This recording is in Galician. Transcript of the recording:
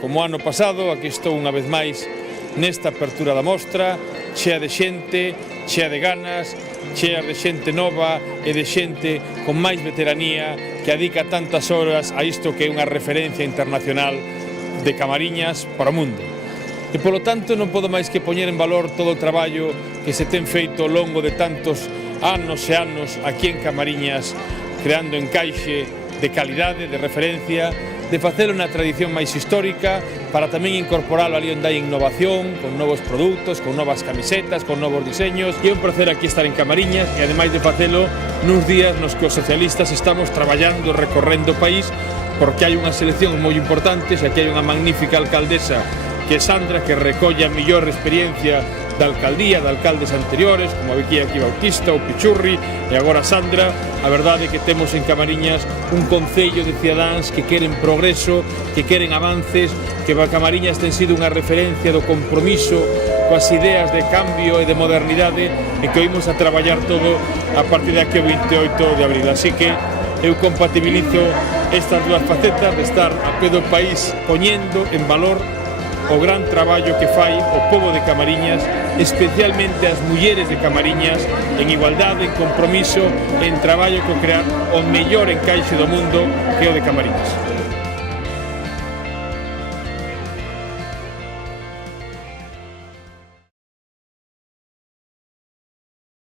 Como ano pasado, aquí estou unha vez máis nesta apertura da mostra, chea de xente, chea de ganas, chea de xente nova e de xente con máis veteranía que dedica tantas horas a isto que é unha referencia internacional de Camariñas para o mundo. E, polo tanto, non podo máis que poñer en valor todo o traballo que se ten feito ao longo de tantos anos e anos aquí en Camariñas, creando encaixe de calidade, de referencia, de facelo na tradición máis histórica, para tamén incorporalo ali onde hai innovación, con novos produtos, con novas camisetas, con novos diseños. E é un placer aquí estar en Camariñas e, ademais de facelo, nuns días nos que os socialistas estamos traballando, recorrendo o país, porque hai unha selección moi importante, xa que hai unha magnífica alcaldesa que é Sandra, que recolle a mellor experiencia da alcaldía, de alcaldes anteriores, como aquí Bautista, o Pichurri, e agora Sandra. A verdade é que temos en Camariñas un concello de cidadáns que queren progreso, que queren avances, que Camariñas ten sido unha referencia do compromiso coas ideas de cambio e de modernidade, e que oímos a traballar todo a partir de aquí o 28 de abril. Así que eu compatibilizo estas dúas facetas de estar a pé do país poñendo en valor o gran traballo que fai o pobo de Camariñas, especialmente as mulleres de Camariñas, en igualdade, en compromiso, en traballo con crear o mellor encaixe do mundo que é o de Camariñas.